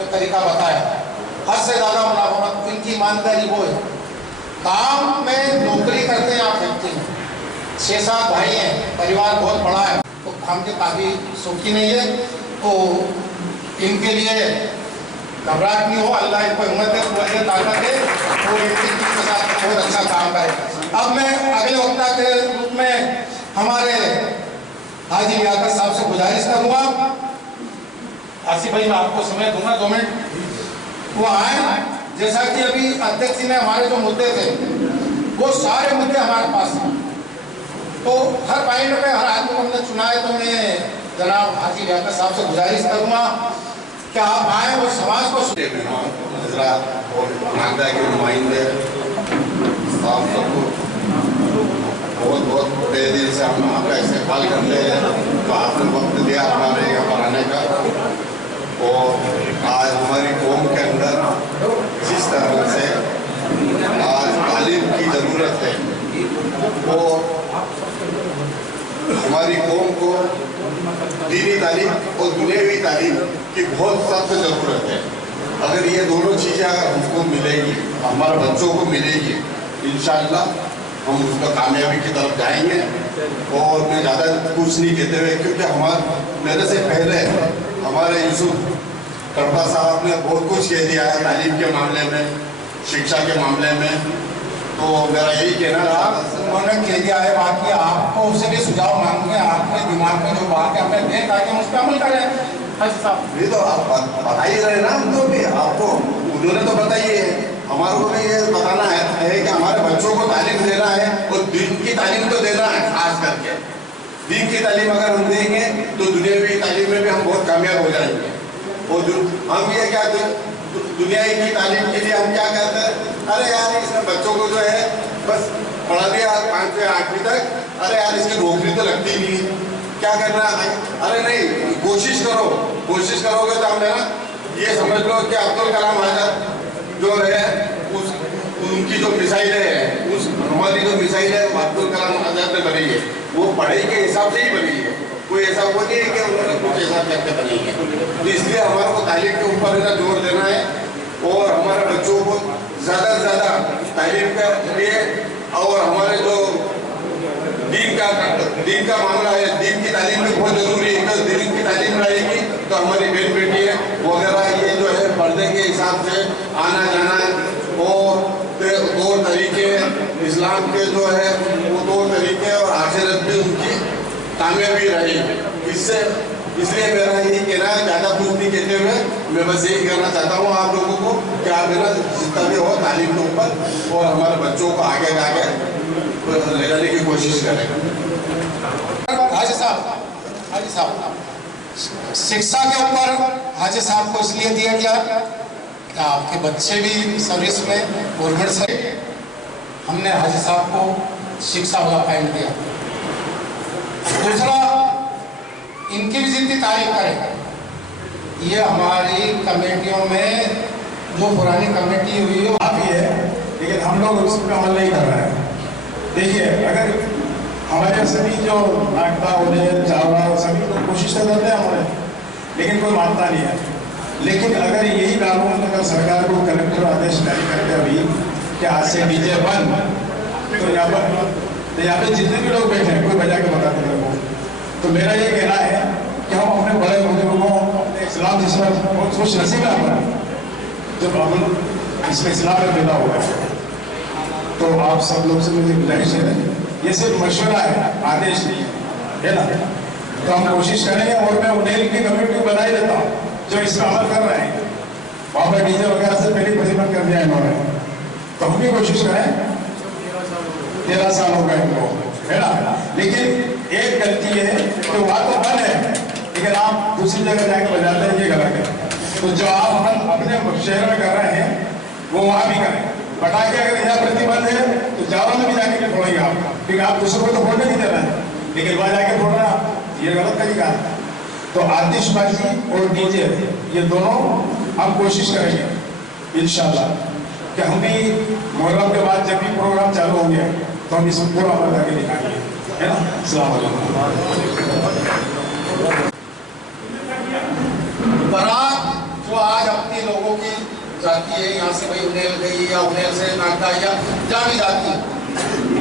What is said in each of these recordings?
जो तरीका बताया, हद से ज़्यादा मुनाफा, इनकी ईमानदारी वो है। काम में नौकरी करते हैं आप फैक्ट्री में, 6-7 भाई हैं, परिवार बहुत बड़ा है, तो काम के काफ़ी सुखी नहीं है, तो इनके लिए घबराहट नहीं हो, अल्लाह इनको हिम्मत दे, कुव्वत ताकत दे, और इनके साथ बहुत अच्छा काम करे। अब मैं अगले वक्ता के रूप में हमारे हाजी लियाकत साहब से गुजारिश करूँगा, आसिफ भाई मैं आपको समय दूंगा 2 मिनट, वो आए। जैसा कि अभी अध्यक्ष ने हमारे जो मुद्दे थे वो सारे मुद्दे हमारे पास हैं, तो हर पॉइंट पे हर आदमी को हमने चुना है, तो मैं जनाब हाजी लियाकत साहब से गुजारिश करूँगा कि आप आए और समाज को के नुमाइंदे आप सबको बहुत बहुत तहे दिल से हम आपका इस्तेमाल करते हैं, तो आपने वक्त दिया हमारे यहाँ पर आने का। और आज हमारी कौम के अंदर जिस तरह से आज तालीम की ज़रूरत है, वो हमारी कौम को दीनी तालीम और दुनियावी तालीम की बहुत सख्त ज़रूरत है। अगर ये दोनों चीज़ें अगर हमको मिलेगी, हमारे बच्चों को मिलेगी, इंशाअल्लाह हम उसका कामयाबी की तरफ जाएंगे। और मैं ज़्यादा कुछ नहीं कहते हुए, क्योंकि मेरे से पहले हमारे यूसुफ कड़पा साहब ने बहुत कुछ कह दिया है तालीम के मामले में, शिक्षा के मामले में, तो मेरा यही कहना था। उन्होंने कह दिया है, बाकी आपको उससे भी सुझाव मांगेंगे, आपके दिमाग में जो बात है हमें दें ताकि हम उस पर अमल करें। ये तो आप बता ही रहे ना, हम तो भी आपको उन्होंने तो बताइए, हमारे को भी ये बताना है कि हमारे बच्चों को तालीम देना है, और दीन की तालीम तो देना है। खास करके दीन की तालीम अगर हम देंगे तो दुनियावी तालीम में भी हम बहुत कामयाब हो जाएंगे। और हम ये क्या दुनिया की तालीम के लिए हम क्या करते हैं, अरे यार इसमें बच्चों को जो है बस पढ़ा दिया 5वीं 8वीं तक, अरे यार इसकी नौकरी तो लगती नहीं है, क्या करना है? अरे नहीं, कोशिश करोगे तो हम है ना, ये समझ लो कि अब्दुल कलाम आजाद जो है उनकी जो मिसाइलें हैं, हमारी जो मिसाइल है अब्दुल कलाम आजाद ने बनी है, वो पढ़ाई के हिसाब से ही बनी है, कोई ऐसा वो नहीं है कि उन्होंने कुछ ऐसा करके बनी है। तो इसलिए हमारे को तालीम के ऊपर है ना जोर देना है, और हमारे बच्चों को ज़्यादा से ज़्यादा तालीम के लिए, और हमारे जो दीन का मामला है, दीन की तालीम भी बहुत जरूरी है। अगर दीन की तालीम रहेगी तो हमारी बहन बेटियाँ वगैरह ये जो है पर्दे के हिसाब से आना जाना, और तौर तरीके इस्लाम के जो है वो तौर तरीके, और आखिरत भी उनकी कामयाबी रहेगी। इसलिए मेरा यही कहना है, ज़्यादा कुछ नहीं कहते हुए मैं बस यही कहना चाहता हूँ आप लोगों को कि आप मेरा जितना भी हो तालीम के ऊपर, और हमारे बच्चों को आगे ले जाने की कोशिश करें। हाजी साहब शिक्षा के ऊपर हाजी साहब को इसलिए दिया गया कि आपके बच्चे भी सर्विस में गवर्नमेंट से, हमने हाजी साहब को शिक्षा वाला पॉइंट दिया। दूसरा, इनकी भी जितनी तारीफ करें, ये हमारी कमेटियों में जो पुरानी कमेटी हुई है काफ़ी है, लेकिन हम लोग उस पर अमल नहीं कर रहे हैं। देखिए, अगर हमारे सभी जो नागता उन्हें चावड़ा सभी लोग कोशिश तो करते हैं हमारे, लेकिन कोई मानता नहीं है। लेकिन अगर यही कानून अगर सरकार को कलेक्टर आदेश जारी करते अभी कि आज से डीजे बंद, तो यहाँ पे जितने भी लोग बैठे हैं कोई बजा के बताते हैं वो, तो मेरा ये कहना है कि हम अपने बड़े बुजुर्गों, अपने इस्लाम जिसमें बहुत खुश नसीब है हमारा, जब हम इसमें इस्लाम में पैदा हुआ है, तो आप सब लोग से मुझे गुजारिश है, ये सिर्फ मशवरा है, आदेश नहीं है ना। तो हम कोशिश करेंगे, और मैं उन्हें की कमेटी को बधाई देता हूँ जो इस पर अमल कर रहे हैं। वहाँ पर डीजे वगैरह से पहले प्रतिबंध कर दिया इन्होंने, तो हम भी कोशिश करें। 13 साल हो गए इनको, है ना। लेकिन एक गलती है कि वहाँ तो बंद है, लेकिन आप दूसरी जगह जाके बजाते हैं, ये गलत है। तो जो आप हम अपने शहर में कर रहे हैं वो वहाँ भी करें। पटाखे अगर यहाँ प्रतिबंध है तो जावा में भी जाके नहीं फोड़ेंगे आप, क्योंकि आप दूसरों को तो फोड़ने नहीं दे रहे हैं, लेकिन वहाँ जाके फोड़ना ये गलत तरीका है। तो आतिशबाजी और डीजे ये दोनों हम कोशिश करेंगे इंशाल्लाह कि हम भी मुहर्रम के बाद जब भी प्रोग्राम चालू होंगे तो हम इसमें पूरा अमल करके दिखाएंगे, है ना। अस्सलाम वालेकुम। बारात जो आज अपनी जाती है, यहाँ से भाई उन्हेल गई या उन्हेल से नागदा या जहाँ भी जाती है,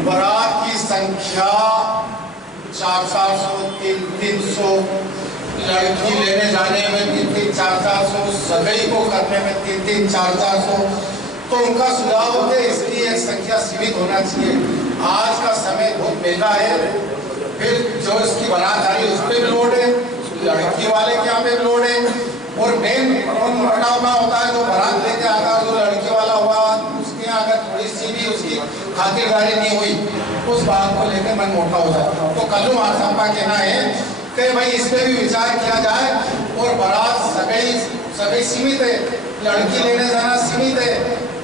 बारात की संख्या 400-400, 300, लड़की लेने जाने में 300-400, सगाई को करने में 300-400, तो उनका सुझाव है इसकी एक संख्या सीमित होना चाहिए। आज का समय बहुत महंगा है, फिर जो इसकी बारात आ रही है उस पर भी लोड है, लड़की वाले के यहाँ पे भी लोड है, और मेन भड़काव का होता है जो बारात लेके आता है, जो लड़की वाला हुआ उसके यहाँ अगर थोड़ी सी भी उसकी खातिरदारी नहीं हुई उस बात को लेकर मन मोटा हो जाता है। तो कल्लू साहब का कहना है कि भाई इस पर भी विचार किया जाए और बारात सगाई सीमित है, लड़की लेने जाना सीमित है,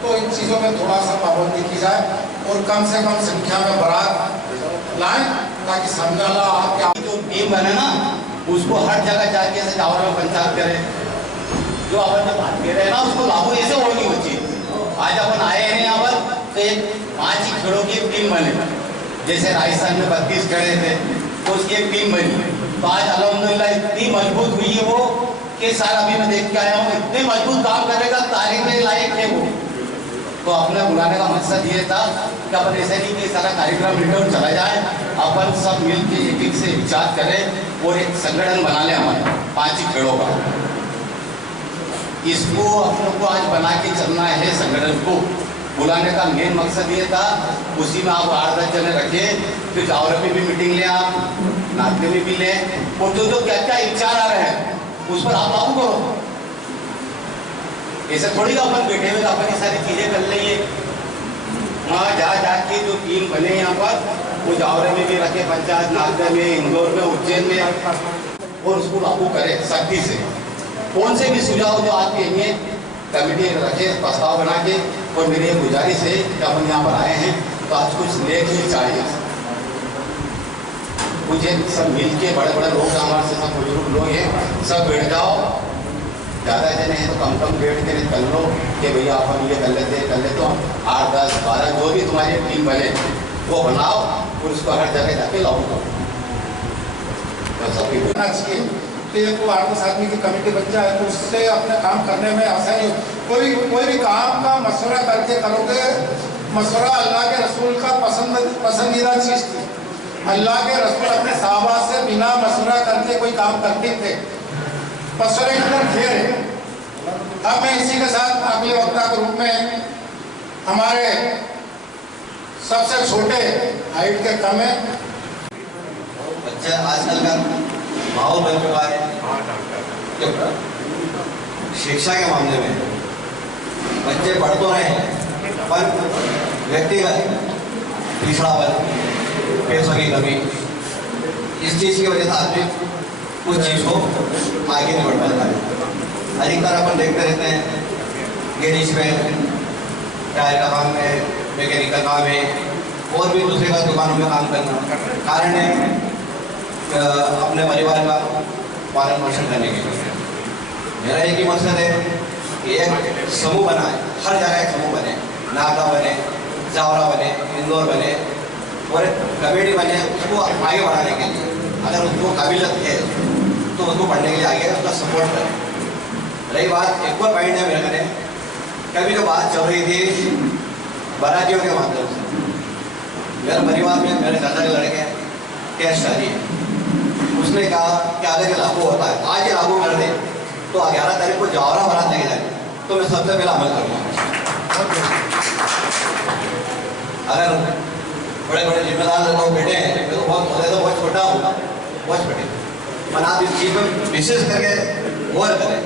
तो इन चीज़ों में थोड़ा सा पाबंदी की जाए और कम से कम संख्या में बारात लाएं ताकि सामने वाला आपके जो टीम बने ना उसको हर जगह जाके ऐसे जावर में पंचायत करे, जो अपन जो बात कर रहे हैं ना उसको लागू ऐसे होनी चाहिए। आज अपन आए हैं यहाँ पर तो एक 5 ही खेलों की टीम बने, जैसे राजस्थान में 32 खड़े थे तो उसकी एक टीम बनी, तो आज अल्हम्दुलिल्लाह इतनी मजबूत हुई है वो कि सारा अभी मैं देख के आया हूँ, इतने मजबूत काम करेगा, तारीफ के लायक है वो। तो अपने बुलाने का मकसद ये था कि अपन ऐसे नहीं कि सारा कार्यक्रम मिलकर चला जाए, अपन सब मिल के एक से विचार करें और एक संगठन बना लें हमारे 5 ही खेलों का। इसको अपनों को आज बना के चलना है। संगठन को बुलाने का मेन मकसद ये था, उसी में आप 8-10 जने रखे, फिर जावरे में भी मीटिंग लें, आप नागदे में भी लें, और जो क्या क्या विचार आ रहे हैं उस पर आप लागू करो। ऐसे थोड़ी ना अपन बैठे हुए अपन ये सारी चीजें कर लेंगे। वहाँ जाके जो टीम बने यहाँ पर वो जावरे में भी रखे, पंचायत नागदा में, इंदौर में, उज्जैन में, और उसको लागू करें सख्ती से। कौन से भी सुझाव जो आपके लिए कमेटी रखे प्रस्ताव बना के, और मेरी एक गुजारिश है कि अपन यहाँ पर आए हैं तो आज कुछ लेख ही चाहिए, मुझे सब मिल के बड़े बड़े लोग हमारे से सब बुजुर्ग लोग हैं, सब बैठ जाओ, ज़्यादा जने हैं तो कम कम बैठ के कर लो कि भैया अपन ये कर लेते 8, 10, 12 जो भी तुम्हारी टीम बने वो बनाओ और उसको हर जगह जाके लागू करो। तो सबकी होना चाहिए कि एक 8-10 आदमी की कमेटी बन जाए तो उससे अपने काम करने में आसानी हो। कोई भी काम का मशवरा करके करोगे, मशवरा अल्लाह के रसूल का पसंदीदा चीज़ थी। अल्लाह के रसूल अपने साहबा से बिना मशवरा करके कोई काम करते थे, मशवरे के अंदर खेल है। अब मैं इसी के साथ अगले वक्ता के रूप में हमारे सबसे छोटे हाइट के कम है बच्चा आजकल का माहौल बन चुका है कि शिक्षा के मामले में बच्चे पढ़ तो रहे हैं पर व्यक्तिगत पिछड़ापन, पैसों की कमी, इस चीज़ की वजह से आदमी उस चीज़ को आगे नहीं बढ़ पाता है। अधिकतर अपन देखते रहते हैं गैरेज में, टायर का काम है, मैकेनिकल काम है, और भी दूसरे का दुकानों में काम करना, कारण है अपने परिवार का पालन पोषण करने के लिए। मेरा एक ही मकसद है कि एक समूह बनाए, हर जगह एक समूह बने, नागदा बने, जावरा बने, इंदौर बने, और कमेटी बने उसको आगे बढ़ाने के लिए। अगर उसको काबिलियत है तो उसको पढ़ने के लिए आगे उसका सपोर्ट करें। रही बात एक और पॉइंट है मेरे में, कभी जो बात चल रही थी बारातियों के माध्यम से, मेरे परिवार में मेरे दादा के लड़के कैश शादी है, उसने कहा कि अगर ये लागू होता है, आज ये लागू कर दे तो 11 तारीख को जावरा बारात लेके जाए, तो मैं सबसे पहले अमल करूँगा। अगर बड़े बड़े जिम्मेदार लोग बैठे हैं, मैं तो बहुत छोटा हूँ, बहुत छोटे, पर आप इस चीज़ पर विशेष करके गौर करें।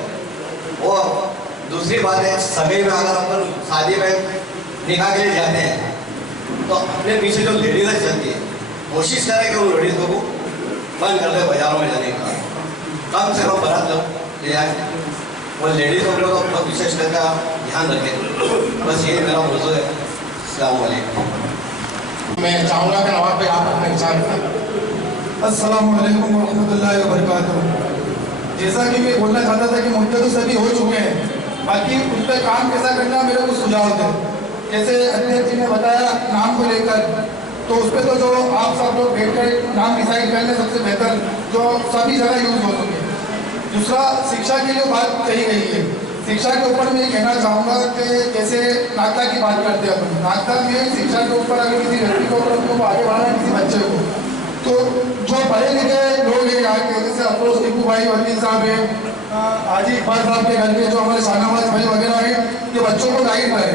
और दूसरी बात है, सभी में अगर अपन शादी में निकाह के लिए जाते हैं तो अपने पीछे जो लेडीज़ चलती है, कोशिश करें कि उन लेडीज़ को बंद कर दे बाजारों में जाने का, कम से कम बारात लोग ले जाए, और लेडीज़ को लोग विशेष करके ध्यान रखें। बस ये मेरा मौजूद है। अस्सलाम वालेकुम। मैं चाहूँगा कि नवाब भाई आप अपने विचार करें। अस्सलाम वालेकुम वरहमतुल्लाहि वबरकातुहू। जैसा कि मैं बोलना चाहता था कि मुद्दे तो सभी हो चुके हैं, बाकी उस पर काम कैसा करना मेरे को सुझाव थे। जैसे अध्यक्ष जी ने बताया नाम को लेकर, तो उस पर तो जो आप सब लोग बैठ कर नाम डिसाइड कर लें सबसे बेहतर, जो सभी जगह यूज़ हो सके। दूसरा, शिक्षा की जो बात कही गई है, शिक्षा के ऊपर मैं ये कहना चाहूँगा कि जैसे नागदा की बात करते हैं अपन, नागदा में शिक्षा के ऊपर अगर किसी व्यक्ति को अगर उनको आगे बढ़ाना किसी बच्चे को, तो जो पढ़े लिखे लोग हैं यहाँ के, जैसे अफरोज टिप्पू भाई वकील साहब हैं, हाजी इकबाल साहब के घर के जो हमारे शाहनवाज भाई वगैरह हैं, ये बच्चों को गाइड करें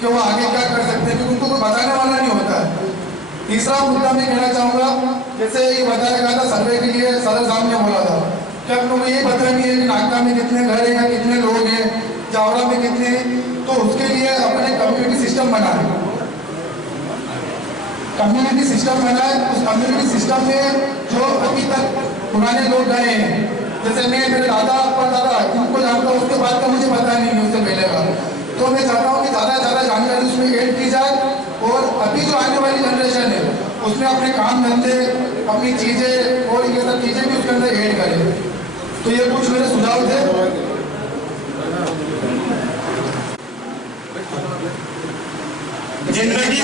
कि वो आगे क्या कर सकते हैं, क्योंकि उनको कोई बताने वाला नहीं होता है। तीसरा मुद्दा मैं कहना चाहूँगा, जैसे ये बताया गया था सर्वे के लिए सदर साहब ने बोला था कि आप लोगों को ये पता नहीं है कि नागदा में कितने घर हैं या कितने लोग हैं, जावरा में कितने, तो उसके लिए अपने कम्युनिटी सिस्टम बनाए, कम्युनिटी सिस्टम बनाए। उस कम्युनिटी सिस्टम में जो अभी तक पुराने लोग गए हैं, जैसे मैं मेरे दादा परदादा उनको जानता हूँ, उसके बाद का मुझे पता नहीं है उससे पहले का, तो मैं चाहता हूँ कि ज़्यादा से ज़्यादा जानकारी उसमें ऐड की जाए और अभी जो आने वाली जनरेशन है उसमें अपने काम धंधे, अपनी चीज़ें और ये सब चीज़ें भी उसके अंदर ऐड करें। तो ये कुछ मेरे सुझाव थे। जिंदगी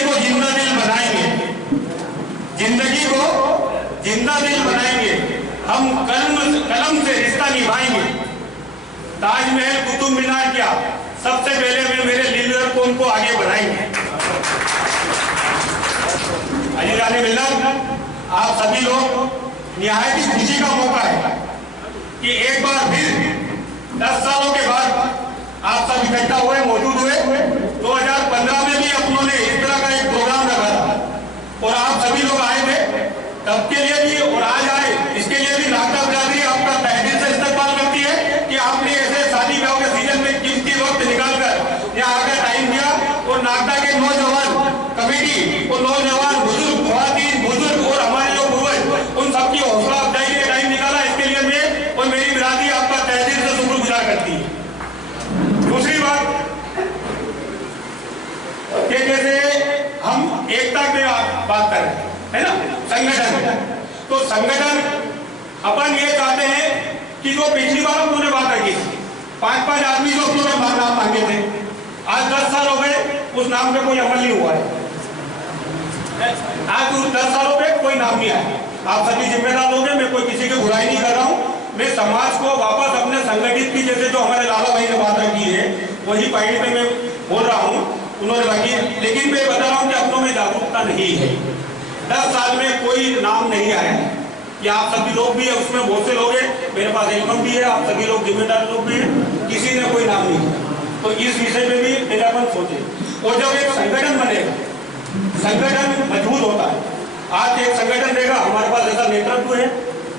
को जिंदा दिल बनाएंगे, जिंदगी को जिंदा दिल बनाएंगे, हम कलम से रिश्ता निभाएंगे। ताजमहल कुतुब मीनार क्या, सबसे पहले मैं मेरे लीडर को उनको आगे बढ़ाएंगे। अजीज़ाने मिल्लत, आप सभी लोग निहायत ही खुशी का मौका है कि एक बार फिर 10 सालों के बाद आप सब इकट्ठा हुए, मौजूद हुए। 2015 में भी अपनों ने इस तरह का एक प्रोग्राम रखा था और आप सभी लोग आए थे, तब के लिए भी और आज आए, इसके लिए भी नागदा बिरादरी आपका तहे दिल से इस्तकबाल करती है कि आपने ऐसे शादी ब्याह के सीजन में कीमती वक्त निकालकर यहाँ आकर टाइम दिया और नागदा के नौजवान कमेटी और नौजवान बुजुर्ग, ख्वातीन, बुजुर्ग और हमारे जो पूर्वज, उन सबकी हौसला अफजाई के टाइम निकाला। इसके लिए मैं और मेरी बिरादरी आपका तहे दिल से शुक्रगुजार करती है। दूसरी बात कि जैसे हम एकता की बात कर रहे हैं, है ना, संगठन, तो संगठन अपन ये चाहते हैं कि जो पिछली बार उन्होंने बात रखी, 5-5 आदमी जो उन्होंने नाम मांगे थे, आज 10 साल हो गए, उस नाम पे कोई अमल नहीं हुआ है। आज उस 10 सालों पे कोई नाम नहीं आया। आप सभी जिम्मेदार लोग हैं, मैं कोई किसी की बुराई नहीं कर रहा हूँ, मैं समाज को वापस अपने संगठित की, जैसे जो हमारे लाला भाई ने बात रखी है वही पॉइंट पे मैं बोल रहा हूँ, उन्होंने रखी, लेकिन मैं बता रहा हूँ कि अपनों में जागरूकता नहीं है। 10 साल में कोई नाम नहीं आया कि आप सभी लोग भी है, उसमें बहुत से लोग हैं, मेरे पास इल्म भी है, आप सभी लोग जिम्मेदार लोग भी हैं, किसी ने कोई नाम नहीं किया। तो इस विषय में भी मेरा मन सोचे, और जब एक संगठन बनेगा, संगठन मजबूत होता है। आज एक संगठन देगा, हमारे पास ऐसा नेतृत्व है,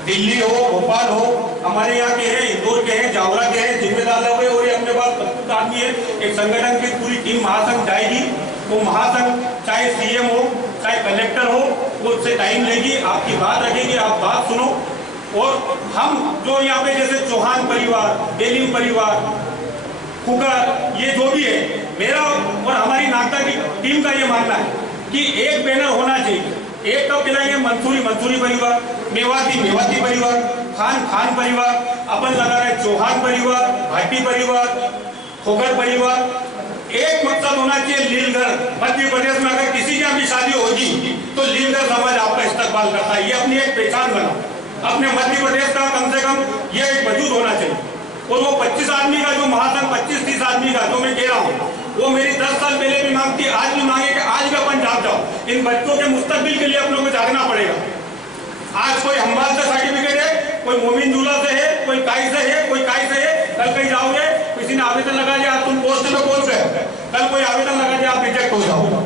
दिल्ली हो, भोपाल हो, हमारे यहाँ के हैं, इंदौर के हैं, जावरा के हैं, जिम्मेदार लोग हैं, और ये अपने पास प्रस्तुत आदमी है। एक संगठन की पूरी टीम महासंघ जाएगी, वो महासंघ चाहे सीएम हो, चाहे कलेक्टर हो, वो उससे टाइम लेगी, आपकी बात रखेगी, आप बात सुनो। और हम जो यहाँ पे जैसे चौहान परिवार, बेलीम परिवार, कुकर, ये जो भी है, मेरा और हमारी नागदा की टीम का ये मानना है कि एक बैनर होना चाहिए। एक तो कहलाएंगे मंसूरी परिवार, मेवाती परिवार, खान परिवार, अपन लगा रहे चौहान परिवार, भाटी परिवार, खोकर परिवार। एक मकसद होना चाहिए लीलगढ़। मध्य प्रदेश में अगर किसी की भी शादी होगी तो लीलगढ़ समाज आपका इस्तेमाल करता है, ये अपनी एक पहचान बना। अपने मध्य प्रदेश का कम से कम ये एक वजूद होना चाहिए। और वो 25 आदमी का जो महासंघ, 25-30 आदमी का जो मैं कह रहा हूँ, वो मेरी 10 साल पहले भी मांगती, आज भी मांगे कि आज भी अपन जाग जाओ। इन बच्चों के मुस्तकबिल के लिए अपनों को जागना पड़ेगा। आज कोई हम्बाल से सर्टिफिकेट है, कोई मोमिन दूल्हा से है, कोई काई से है, कोई काई से है। कल कहीं जाओगे, किसी ने आवेदन लगा दिया, तुम पोस्ट में पहुंच गए, कल कोई आवेदन लगा दिया, आप रिजेक्ट हो जाओगे,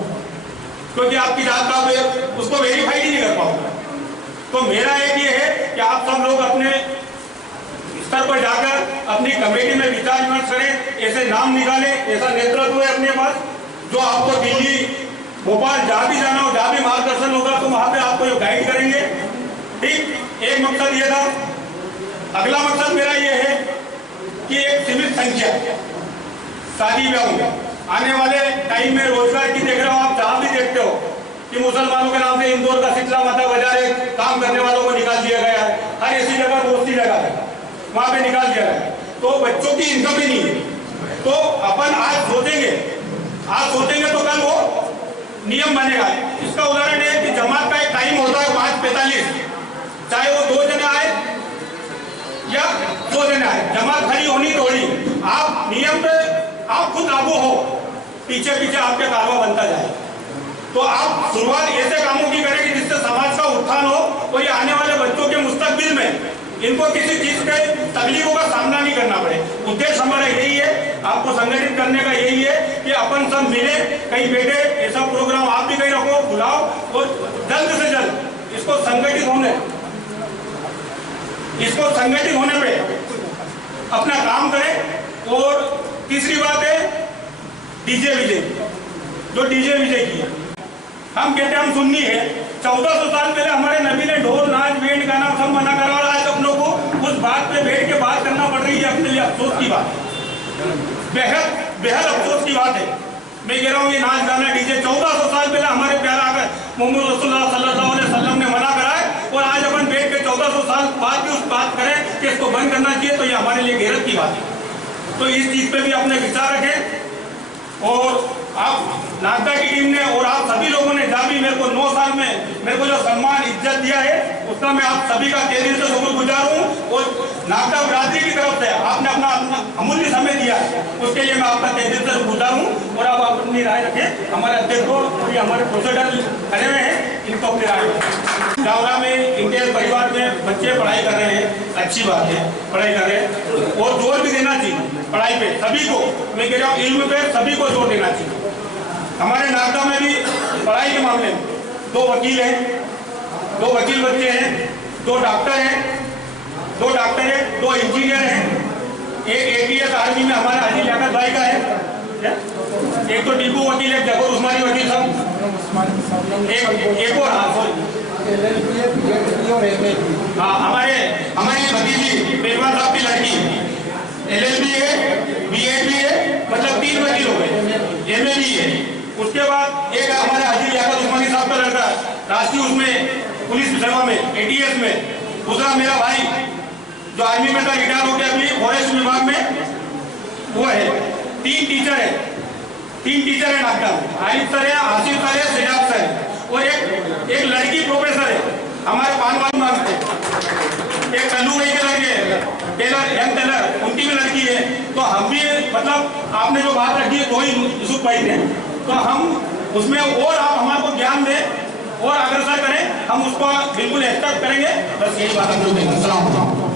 क्योंकि आपकी जात का उसको वेरीफाई ही नहीं कर पाओगे। तो मेरा एक ये है कि आप सब लोग अपने स्तर पर जाकर अपनी कमेटी में विचार विमर्श करें, ऐसे नाम निकालें, ऐसा नेतृत्व है अपने पास जो आपको दिल्ली, भोपाल जहाँ भी जाना हो, जहाँ भी मार्गदर्शन होगा तो वहाँ पे आपको गाइड करेंगे। ठीक, एक मकसद ये था। अगला मकसद मेरा ये है कि एक सीमित संख्या शादी ब्याह आने वाले टाइम में रोजगार की देख रहे हो आप, जहाँ भी देखते हो कि मुसलमानों के नाम से इंदौर का शीतला माता बाजार है, काम करने वालों को निकाल दिया गया है, हर ऐसी जगह दोस्ती जगह है, वहां पे निकाल दिया है। तो बच्चों की इनकम ही नहीं है। तो अपन आज सोचेंगे तो कल वो नियम बनेगा। इसका उदाहरण है कि जमात का एक टाइम होता है 5:45, चाहे वो 2 जने आए या 2 जने आए, जमात आप खुद लागू हो, पीछे पीछे आपके कारवा बनता जाए। तो आप शुरुआत ऐसे कामों की करें कि जिससे समाज का उत्थान हो और ये आने वाले बच्चों के मुस्तकबिल में इनको किसी चीज के तकलीफों का सामना नहीं करना पड़े। उद्देश्य हमारा यही है, आपको संगठित करने का यही है कि अपन सब मिले, कहीं बैठे, ऐसा प्रोग्राम आप भी कहीं रखो, बुलाओ और जल्द से जल्द इसको संगठित होने पे अपना काम करें। और तीसरी बात है डीजे विजय, जो डीजे विजय की है, हम कहते हैं हम सुन्नी है, 1400 साल पहले हमारे नबी ने ढोल नाच बैंड गाना सब मना करा, और आज अपनों को उस बात पे बैठ के बात करना पड़ रही है। अपने लिए अफसोस की बात है, बेहद अफसोस की बात है। मैं कह रहा हूँ ये नाच गाना डीजे 1400 साल पहले हमारे प्यारा आकर मोहम्मद रसूलुल्लाह सल्लल्लाहु अलैहि वसल्लम ने मना करा है, और आज अपन बैठ के 1400 साल बाद भी उस बात करें कि इसको बंद करना चाहिए, तो ये हमारे लिए गैरत की बात है। तो इस चीज पे भी अपने विचार रखें। और आप नागदा की टीम ने और आप सभी लोगों ने जहाँ भी मेरे को 9 साल में मेरे को जो सम्मान इज्जत दिया है, उसका मैं आप सभी का तहे दिल से शुक्रगुजार हूँ। और नागदा बिरादरी की तरफ से आपने अपना अमूल्य समय दिया है, उसके लिए मैं आपका तहे दिल से शुक्रगुजार हूँ। और अब आप अपनी राय रखें। हमारे अध्यक्ष और हमारे प्रोफेसर खड़े हुए हैं, इनको अपनी राय रखें। जावरा में इनके परिवार में बच्चे पढ़ाई कर रहे हैं, अच्छी बात है, पढ़ाई कर रहे हैं, और जोर भी देना चाहिए पढ़ाई पे सभी को। मैं कह रहा हूँ इल्म पे सभी को जोर देना चाहिए। हमारे नागदा में भी पढ़ाई के मामले में 2 वकील हैं, 2 वकील बच्चे हैं, 2 डॉक्टर हैं, 2 इंजीनियर हैं, एक ATS आर्मी में हमारे हाजी लियाकत भाई का है, एक तो टीपू वकील है, जफर उस्मानी वकील साहब, एक और हाँ हमारी भतीजी मेहरबान साहब की लड़की LLB है, B.Ed भी है, मतलब 3 वकील हो गए, MA भी है। उसके बाद एक हमारे हाजी लियाकत उस्मानी साहब का लड़का राष्ट्रीय उसमें पुलिस सेवा में ATS में, दूसरा मेरा भाई जो आर्मी में था, रिटायर हो गया अभी फॉरेस्ट विभाग में, वो है। 3 टीचर है नागदा में, आरिफ सर है, आसिफ सर है, सिजाब सर है, और एक लड़की प्रोफेसर है हमारे पानवाल में, एक कल्लू भाई के लड़के टेलर उनकी भी लड़की है। तो हम भी मतलब आपने जो बात रखी है तो ही यूसुफ भाई ने, तो हम उसमें और आप हमारे को ज्ञान दें और अग्रसर करें, हम उसको बिल्कुल एक्सेप्ट करेंगे। बस यही बात हम लोग